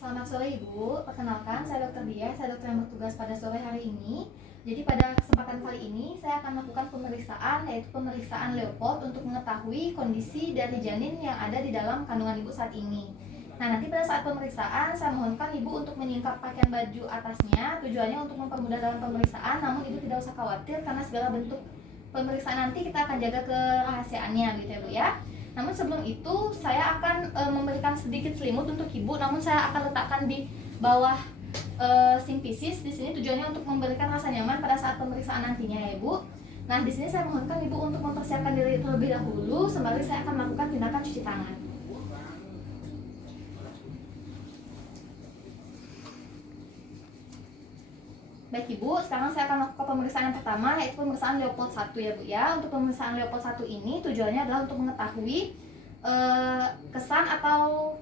Selamat sore Ibu, perkenalkan saya Dr. Dia, saya dokter yang bertugas pada sore hari ini. Jadi pada kesempatan kali ini saya akan melakukan pemeriksaan, yaitu pemeriksaan Leopold untuk mengetahui kondisi dari janin yang ada di dalam kandungan Ibu saat ini. Nah, nanti pada saat pemeriksaan saya mohonkan Ibu untuk menyingkap pakaian baju atasnya, tujuannya untuk mempermudah dalam pemeriksaan, namun Ibu tidak usah khawatir karena segala bentuk pemeriksaan nanti kita akan jaga kerahasiaannya gitu ya Bu ya. Namun sebelum itu saya akan memberikan sedikit selimut untuk Ibu, namun saya akan letakkan di bawah simpisis. Di sini tujuannya untuk memberikan rasa nyaman pada saat pemeriksaan nantinya ya Ibu. Nah, di sini saya mohonkan Ibu untuk mempersiapkan diri terlebih dahulu sembari saya akan melakukan tindakan cuci tangan. Baik Ibu, sekarang saya akan melakukan pemeriksaan yang pertama, yaitu pemeriksaan Leopold 1 ya Bu ya. Untuk pemeriksaan Leopold 1 ini tujuannya adalah untuk mengetahui kesan atau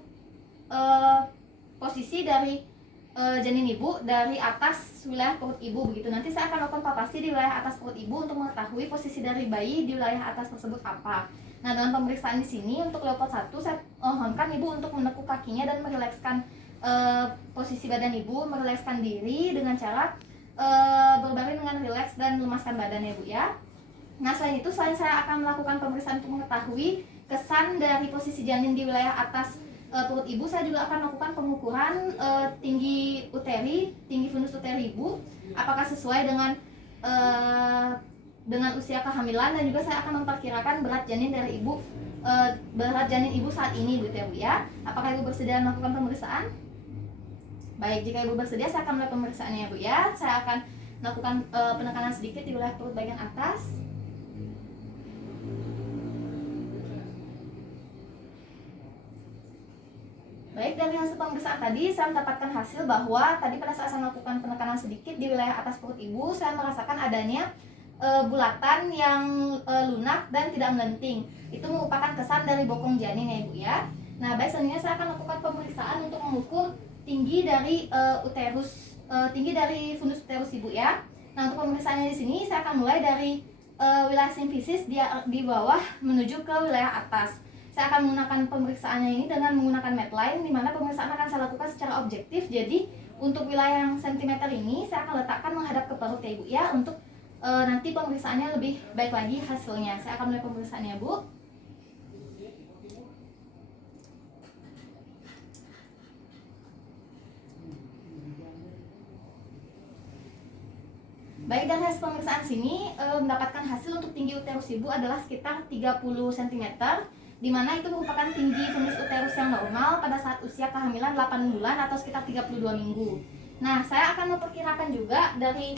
posisi dari janin Ibu dari atas wilayah perut Ibu begitu. Nanti saya akan melakukan palpasi di wilayah atas perut Ibu untuk mengetahui posisi dari bayi di wilayah atas tersebut apa. Nah, dalam pemeriksaan di sini untuk Leopold 1 saya mohonkan Ibu untuk menekuk kakinya dan merilekskan posisi badan Ibu, merilekskan diri dengan cara berbaring dengan rileks dan lemaskan badannya Bu ya. Nah, selain itu, selain saya akan melakukan pemeriksaan untuk mengetahui kesan dari posisi janin di wilayah atas perut Ibu, saya juga akan melakukan pengukuran tinggi uteri, tinggi fundus uteri Ibu, apakah sesuai dengan usia kehamilan, dan juga saya akan memperkirakan berat janin dari Ibu, berat janin Ibu saat ini gitu ya Bu ya. Apakah Ibu bersedia melakukan pemeriksaan? Baik, jika Ibu bersedia saya akan mulai pemeriksaannya Bu ya. Saya akan melakukan penekanan sedikit di wilayah perut bagian atas. Baik, dari hasil pemeriksaan tadi saya mendapatkan hasil bahwa tadi pada saat saya melakukan penekanan sedikit di wilayah atas perut Ibu, saya merasakan adanya bulatan yang lunak dan tidak melenting. Itu merupakan kesan dari bokong janin ya Ibu ya. Nah, baik, selanjutnya saya akan melakukan pemeriksaan untuk mengukur tinggi dari tinggi dari fundus uterus Ibu ya. Nah, untuk pemeriksaannya di sini saya akan mulai dari wilayah simfisis di bawah menuju ke wilayah atas. Saya akan menggunakan pemeriksaannya ini dengan menggunakan Medline, di mana pemeriksaan akan saya lakukan secara objektif. Jadi untuk wilayah yang sentimeter ini saya akan letakkan menghadap ke perut ya Ibu ya, untuk nanti pemeriksaannya lebih baik lagi hasilnya. Saya akan mulai pemeriksaannya Bu. Baik, dan hasil pemeriksaan sini mendapatkan hasil untuk tinggi uterus Ibu adalah sekitar 30 cm, di mana itu merupakan tinggi fundus uterus yang normal pada saat usia kehamilan 8 bulan atau sekitar 32 minggu. Nah, saya akan memperkirakan juga dari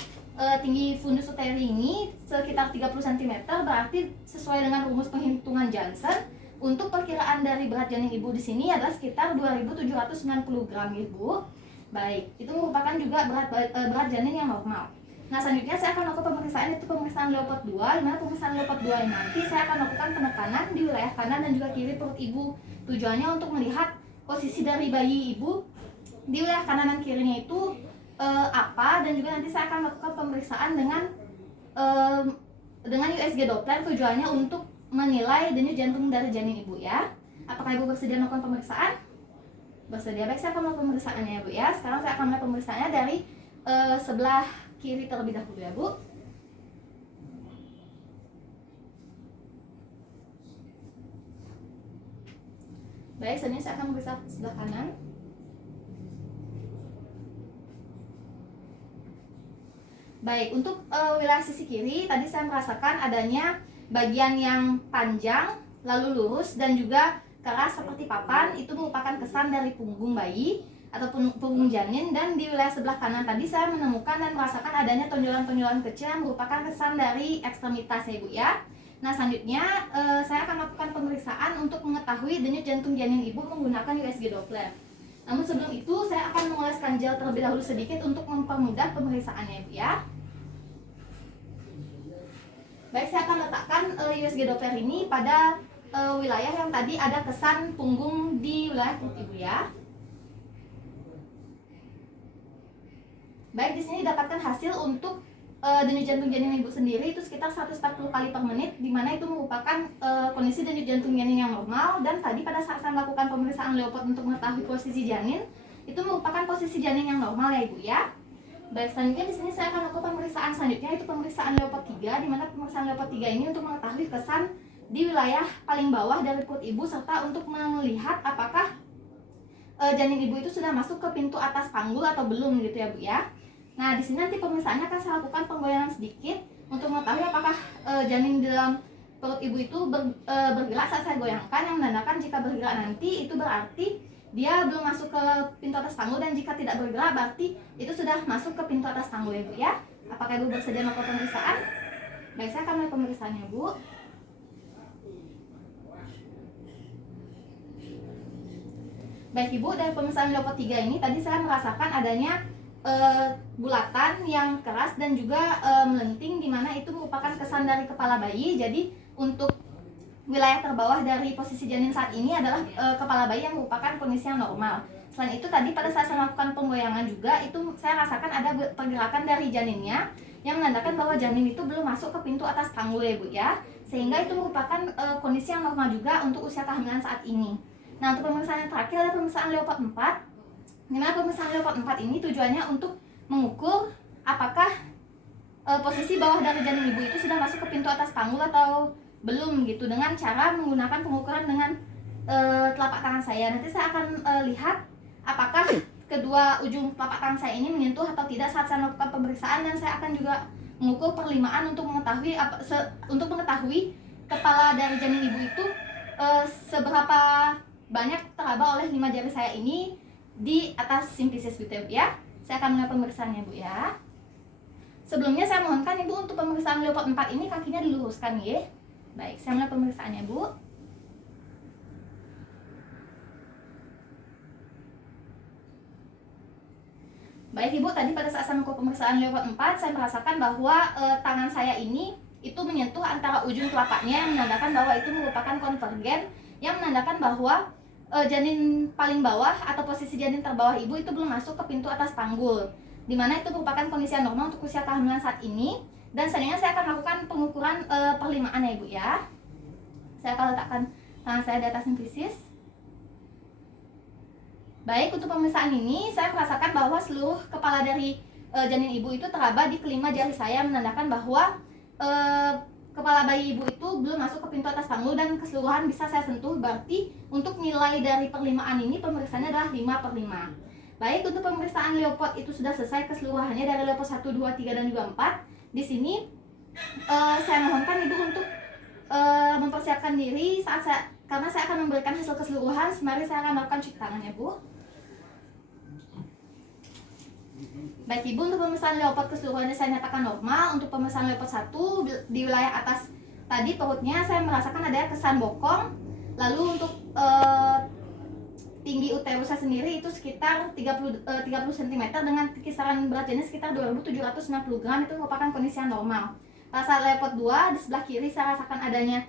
tinggi fundus uteri ini sekitar 30 cm, berarti sesuai dengan rumus penghitungan Johnson, untuk perkiraan dari berat janin Ibu di sini adalah sekitar 2790 gram Ibu. Baik, itu merupakan juga berat janin yang normal. Nah, selanjutnya saya akan melakukan pemeriksaan, itu pemeriksaan Leopold 2, di mana pemeriksaan Leopold 2 ini nanti saya akan melakukan penekanan di wilayah kanan dan juga kiri perut Ibu. Tujuannya untuk melihat posisi dari bayi Ibu di wilayah kanan dan kirinya itu apa, dan juga nanti saya akan melakukan pemeriksaan dengan USG Doppler, tujuannya untuk menilai denyut jantung dari janin Ibu ya. Apakah Ibu bersedia melakukan pemeriksaan? Bersedia. Baik, saya akan melakukan pemeriksaannya ya Bu ya. Sekarang saya akan mulai pemeriksaannya dari sebelah kiri terlebih dahulu ya Bu. Baik, selanjutnya saya akan memeriksa sebelah kanan. Baik, untuk wilayah sisi kiri tadi saya merasakan adanya bagian yang panjang lalu lurus dan juga keras seperti papan. Itu merupakan kesan dari punggung bayi atau punggung janin, dan di wilayah sebelah kanan tadi saya menemukan dan merasakan adanya tonjolan-tonjolan kecil yang merupakan kesan dari ekstremitas ya Ibu ya. Nah, selanjutnya saya akan melakukan pemeriksaan untuk mengetahui denyut jantung janin Ibu menggunakan USG Doppler. Namun sebelum itu saya akan mengoleskan gel terlebih dahulu sedikit untuk mempermudah pemeriksaannya Ibu ya. Baik, saya akan letakkan USG Doppler ini pada wilayah yang tadi ada kesan punggung di wilayah perut Ibu ya. Baik, di sini didapatkan hasil untuk denyut jantung janin Ibu sendiri itu sekitar 140 kali per menit, di mana itu merupakan kondisi denyut jantung janin yang normal. Dan tadi pada saat saya melakukan pemeriksaan Leopold untuk mengetahui posisi janin, itu merupakan posisi janin yang normal ya Ibu ya. Baik, selanjutnya di sini saya akan lakukan pemeriksaan selanjutnya, yaitu pemeriksaan Leopard 3, di mana pemeriksaan Leopard 3 ini untuk mengetahui kesan di wilayah paling bawah dari perut ibu, serta untuk melihat apakah janin ibu itu sudah masuk ke pintu atas panggul atau belum gitu ya Bu ya. Nah, di sini nanti pemeriksaannya akan saya lakukan penggoyangan sedikit untuk mengetahui apakah janin di dalam perut ibu itu bergerak saat saya goyangkan, yang menandakan jika bergerak nanti itu berarti dia belum masuk ke pintu atas panggul, dan jika tidak bergerak berarti itu sudah masuk ke pintu atas panggul ya Bu ya. Apakah Ibu bersedia melakukan pemeriksaan? Baik, saya akan mulai pemeriksaannya Bu. Baik Ibu, dari pemeriksaan Leopard 3 ini tadi saya merasakan adanya bulatan yang keras dan juga melenting, di mana itu merupakan kesan dari kepala bayi. Jadi untuk wilayah terbawah dari posisi janin saat ini adalah kepala bayi yang merupakan kondisi yang normal. Selain itu tadi pada saat saya melakukan penggoyangan juga itu saya rasakan ada pergerakan dari janinnya yang menandakan bahwa janin itu belum masuk ke pintu atas panggul ya Bu ya. Sehingga itu merupakan kondisi yang normal juga untuk usia kehamilan saat ini. Nah, untuk pemeriksaan yang terakhir adalah pemeriksaan Leopard 4. Di mana pemeriksaan Leopard 4 ini tujuannya untuk mengukur apakah posisi bawah dari janin ibu itu sudah masuk ke pintu atas panggul atau belum gitu, dengan cara menggunakan pengukuran dengan telapak tangan saya. Nanti saya akan lihat apakah kedua ujung telapak tangan saya ini menyentuh atau tidak saat saya melakukan pemeriksaan, dan saya akan juga mengukur perlimaan untuk mengetahui kepala dari janin ibu itu seberapa banyak teraba oleh 5 jari saya ini di atas simpisis gitu ya. Saya akan mulai pemeriksaannya Bu ya. Sebelumnya saya mohonkan Ibu untuk pemeriksaan Leopard 4 ini kakinya diluruskan ya. Baik, saya mulai pemeriksaannya Bu. Baik Ibu, tadi pada saat saya melakukan pemeriksaan Leopard 4, saya merasakan bahwa tangan saya ini itu menyentuh antara ujung telapaknya, yang menandakan bahwa itu merupakan konvergen, yang menandakan bahwa janin paling bawah atau posisi janin terbawah ibu itu belum masuk ke pintu atas panggul, dimana itu merupakan kondisi yang normal untuk usia kehamilan saat ini. Dan selanjutnya saya akan lakukan pengukuran perlimaan ya Ibu ya. Saya akan letakkan tangan saya di atas simfisis. Baik, untuk pemeriksaan ini saya merasakan bahwa seluruh kepala dari janin ibu itu teraba di kelima jari saya, menandakan bahwa kepala bayi ibu itu belum masuk ke pintu atas panggul dan keseluruhan bisa saya sentuh. Berarti untuk nilai dari perlimaan ini pemeriksaannya adalah 5/5. Baik, untuk pemeriksaan Leopard itu sudah selesai keseluruhannya dari Leopard 1, 2, 3 dan juga 4. Di sini saya mohonkan Ibu untuk mempersiapkan diri karena saya akan memberikan hasil keseluruhan. Mari saya akan melakukan cuci tangan ya Bu. Baik Ibu, untuk pemeriksaan Leopard keseluruhannya saya nyatakan normal. Untuk pemeriksaan Leopard 1 di wilayah atas tadi perutnya saya merasakan ada kesan bokong. Lalu untuk tinggi uterusnya sendiri itu sekitar 30 cm dengan kisaran berat janin sekitar 2790 gram, itu merupakan kondisi yang normal. Pada saat Leopard 2 di sebelah kiri saya rasakan adanya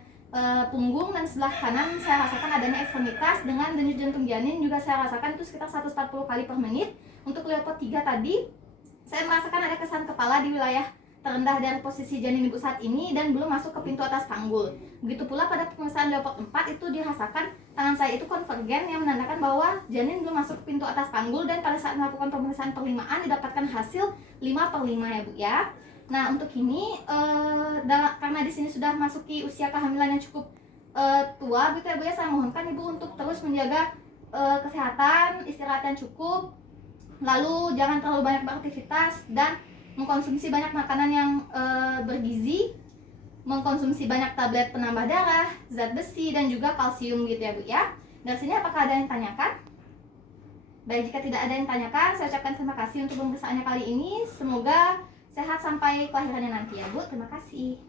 punggung, dan sebelah kanan saya rasakan adanya ekstremitas dengan denyut jantung janin juga saya rasakan itu sekitar 140 kali per menit. Untuk Leopard 3 tadi saya merasakan ada kesan kepala di wilayah terendah dari posisi janin ibu saat ini dan belum masuk ke pintu atas panggul. Begitu pula pada pemeriksaan Leopard 4 itu dirasakan tangan saya itu konvergen, yang menandakan bahwa janin belum masuk ke pintu atas panggul, dan pada saat melakukan pemeriksaan perlimaan didapatkan hasil 5/5 ya Bu ya. Nah, untuk ini karena di sini sudah masuki usia kehamilan yang cukup tua gitu ya Bu ya, saya mohonkan Ibu untuk terus menjaga kesehatan, istirahat yang cukup, lalu jangan terlalu banyak beraktivitas dan mengkonsumsi banyak makanan yang bergizi, mengkonsumsi banyak tablet penambah darah, zat besi dan juga kalsium gitu ya Bu ya. Dari sini apakah ada yang tanyakan? Baik, jika tidak ada yang tanyakan, saya ucapkan terima kasih untuk pemeriksaannya kali ini. Semoga sehat sampai kelahirannya nanti ya Bu. Terima kasih.